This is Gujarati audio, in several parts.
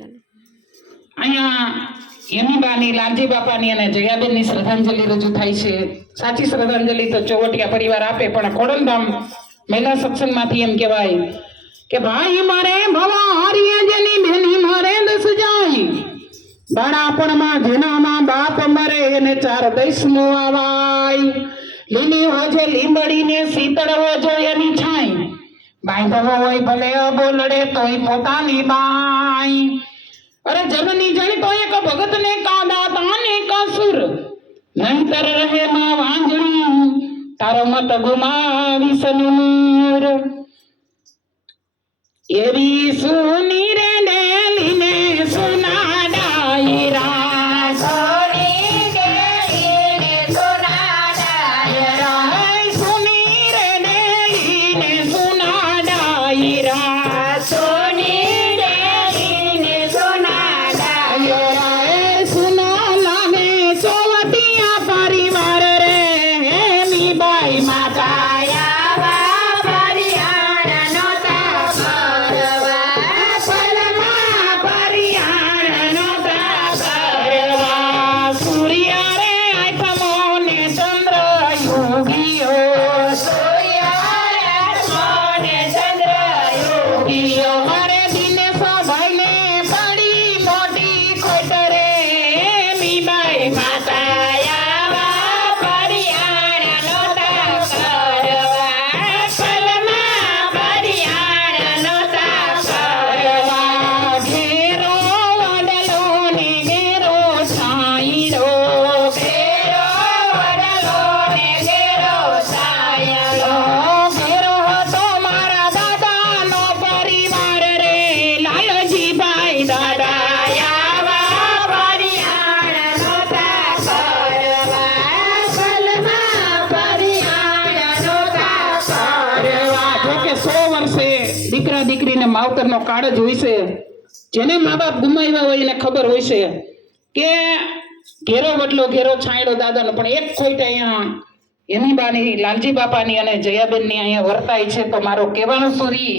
અહીંયા યમીબાની, લાલજી બાપાની અને જયાબેનની શ્રદ્ધાંજલિ રજૂ થાય છે. સાચી શ્રદ્ધાંજલિ તો ચોવટિયા પરિવાર આપે, પણ ખોડલધામ મહિલા સત્સંગમાંથી એમ કહેવાય કે ભાઈ મારે ભવા હારીએ જેની બેની મારે દસ જાય, બાળાપણમાં જેનામાં બાપ મરે એને 4 દઈસમો આવાય, લીલી હોજે લીંબડીને શીતળ હોજો એની છાઈ, બાંધવો હોય ભલે બોલડે તોય પોતાની બાઈ, અરે જગની જણ તો એક ભગત ને કાદા તાને કસુર, નહીતર રહે માં વાંજણી તારો મત ગુમાવી સનૂર, એવી સુની રે ડેલીને સુના ડાયરા, સુની ડેલીને સુના ડાયરા, સુની રે ડેલીને સુના ડાયરા, સુની ડેલીને સુના ડાયરા, સુના લાગે ચોવટિયા પરિવાર રે મીબાઈ માતા દીકરા દીકરીને માવતરનો કાળ જ હોય છે. જેને મા બાપ ગુમાવ્યા હોય એને ખબર હોય છે કે ઘેરો વડલો ઘેરો છાંયડો દાદાનો, પણ એક ખોટ અહીંયા યમીબાની, લાલજી બાપાની અને જયાબેનની અહીંયા વર્તાય છે. તો મારો કહેવાનો સોરી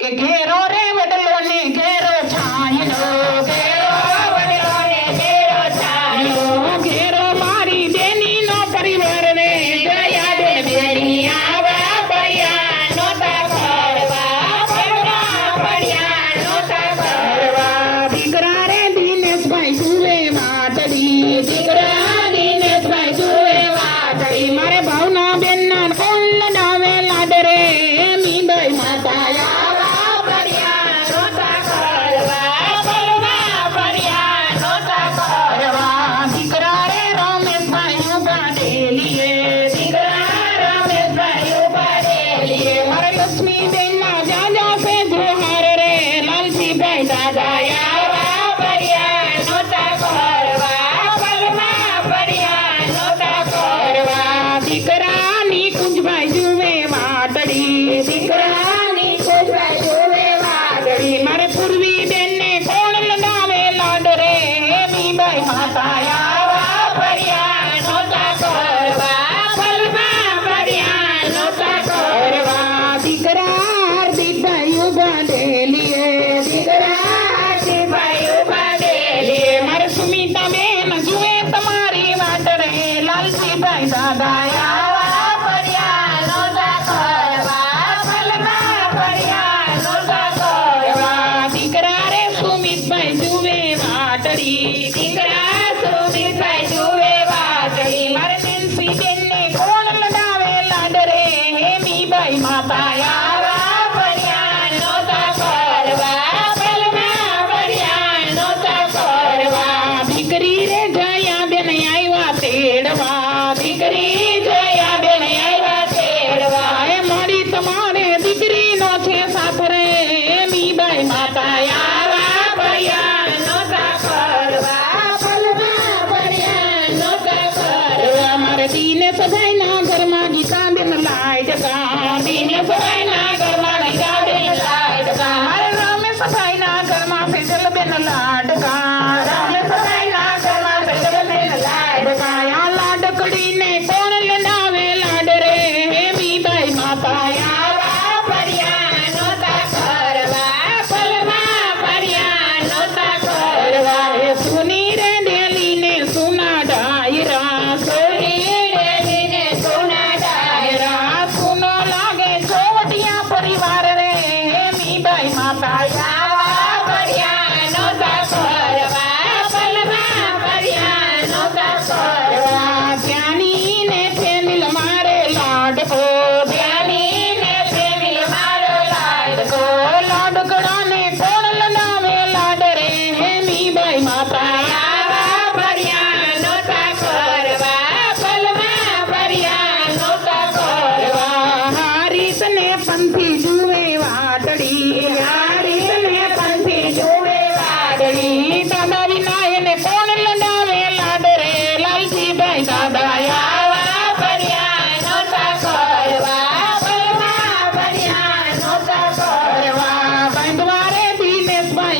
કે ઘેરો રે વડલો ને ઘેરો છાંયડો, ઘેરો વડલો ને ઘેરો છાંયડો, ઘેરો મારી બેની નો પરિવાર રે જયાબેન બેની આવા પડ્યા નોતા કરવા, પડ્યા નોતા કરવા, દીકરા રે દિનેશભાઈ સુવે વાટડી, દીકરા દિનેશભાઈ સુવે વાટડી, મારે ભાવના બેન ના કોલ ડાવે લાડ રે મીબાઈ માતા આવા પડ્યા નોતા કરવા, પડ્યા નોતા કરવા, દીકરા રે રમેશભાઈ ઉપાડેલીએ, દીકરા રમેશભાઈ ઉપાડેલીએ, મારે લક્ષ્મી બેન ના જાજા છે જોહાર રે લાલજીભાઈ દાદા આવા પડ્યા નોતા કરવા, પડ્યા નોતા કરવા, દીકરાની કુંજભાઈ જુએ વાટડી, દીકરાની કુંજભાઈ જુએ વાટડી, મારે પૂર્વી બેન ને કોણ લડાવે લાડ રે મીબાઈ માતા આવા પડ્યા નોતા કરવા, પડ્યા નોતા કરવા, દીકરા હાર્દિકભાઈ ઉપાડેલીએ, દીકરા હાર્દિકભાઈ ઉપાડેલીએ, મારે સુમિતા બેન જુએ તમારી વાટ રે લાલજીભાઈ દાદા આવા પડ્યા નોતા કરવા, પડ્યા નોતા કરવા, દીકરા રે સુમિતભાઈ જુએ વાટડી, દીકરા સુમિતભાઈ જુએ વાટડી, મારે નેન્સી બેન ને કોણ લડાવે લાડ રે મીબાઈ માતા આવા પડ્યા નોતા કરવા, પડ્યા નોતા કરવા, દીકરી રે જયા બેન આવ્યા તેડવા, દીકરી જયા બેન આવ્યા તેડવા, એ મારી તમારે દીકરી નો છે સાથ રે મીબાઈ માતા આવા પડ્યા નોતા કરવા, પડ્યા નોતા કરવા, મારે દિનેશભાઈ ના ઘરમાં ગીતા બેન લાડકા, દિનેશભાઈ ના ઘરમાં ગીતા બેન લાડકા, મારે રમેશભાઈ ના ઘરમાં સેજલ બેન લાડકા, રમેશભાઈ ના ઘરમાં સેજલ બેન લાડકા, આ લાડકડીને કોણ લડાવે લાડ રે મીબાઈ માતા આવા પડ્યા નોતા કરવા, પડ્યા નોતા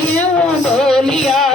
એવું બોલિયા